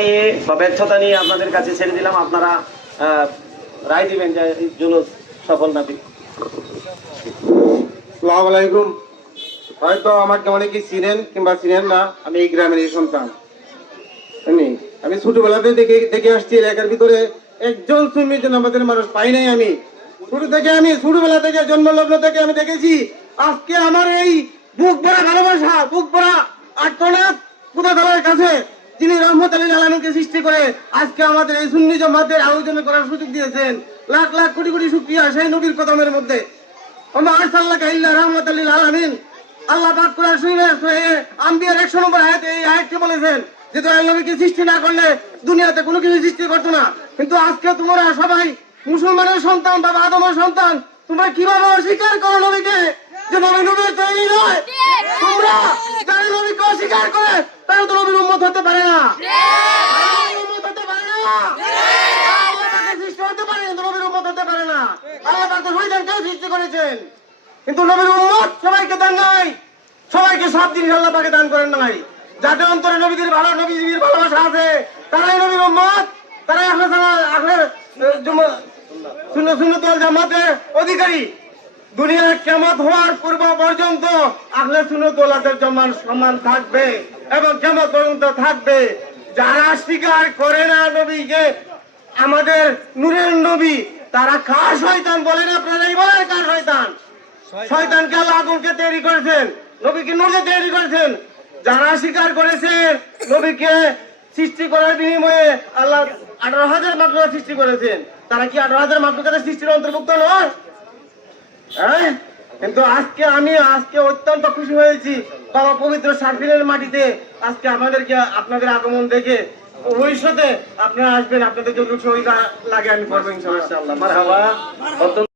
নিয়ে বা ব্যর্থতা নিয়ে আপনাদের কাছে ছেড়ে দিলাম, আপনারা রায় দিবেন যে জুলুস সফল নাকি। আসসালামু আলাইকুম। হয়তো আমাকে অনেকে চিনেন কিংবা চিনেন না, আমি এই গ্রামের সন্তান। আমি ছোটবেলাতে দেখে আসছি এলাকার ভিতরে একজন সুন্নির জন্য আমাদের মানুষ পাই নাই। আমি ছোটবেলা থেকে জন্মলগ্ন থেকে আমি দেখেছি। আজকে আমার এই বুক ভরা ভালোবাসা, বুক ভরা আর্তনাদ খোদার কাছে, যিনি রহমত আলী আলমীকে সৃষ্টি করে আজকে আমাদের এই সুন্নি জামাতের আয়োজন করার সুযোগ দিয়েছেন। লাখ লাখ কোটি কোটি শুকরিয়া সেই নবীর কদমের মধ্যে। আল্লাহ পাক কোরআন শরীফে আম্বিয়ার 100 নম্বর আয়াতে এই আয়াতটি বলেছেন যে দয়াল নবীকে সৃষ্টি না করলে দুনিয়াতে কোনো কিছু সৃষ্টি করতো না। কিন্তু আজকে তোমরা সবাই মুসলমানের সন্তান বা আদমের সন্তান, তোমরা কিভাবে অস্বীকার করো নবীকে, যে নবী নবীর তৈরি নয়। তোমরা যারা নবীকে অস্বীকার করে তারা তো নবীর উম্মত হতে পারে না, উম্মত হতে পারে না। আল্লাহ পাকের সৃষ্টি হতে পারে কিন্তু নবীর উম্মত হতে পারে না। আল্লাহ পাক তো শয়তানকে সৃষ্টি করেছেন কিন্তু নবীর উম্মত সবাইকে দান নাই, সবাইকে 7 জিনিস আল্লাহ পাকে দান করেন নাই। যাদের অন্তরে নবীদের ভালোবাসা আছে তারাই নবীর উম্মত, তারাই সুন্নাত ওয়াল জামাতের অধিকারী। দুনিয়ার কিয়ামত হওয়ার পূর্ব পর্যন্ত আহলে সুন্নাত ওয়াল জামাতের সম্মান থাকবে এবং কিয়ামত পর্যন্ত থাকবে। যারা স্বীকার করে না নবীকে, আমাদের নূরের নবী, তারা কার শয়তান বলেন? আপনারাই বলেন কার শয়তান? শয়তানকে আল্লাহ আগুনকে তৈরি করেছেন, নবীকে নূরে তৈরি করেছেন। যারা স্বীকার করেছেন নবীকে সৃষ্টি করার বিনিময়ে আল্লাহ 18,000 মাখলুকাত সৃষ্টি করেছেন, তারা কি 18,000 মাখলুকাতের সৃষ্টির অন্তর্ভুক্ত নয়? হ্যাঁ, কিন্তু আজকে অত্যন্ত খুশি হয়েছি বাবা পবিত্র সার্ফিনের মাটিতে আজকে আপনাদের আগমন দেখে। ভবিষ্যতে আপনারা আসবেন, আপনাদের যতটুকু সহযোগিতা লাগে আমি করবো ইনশাআল্লাহ। মারহাবা।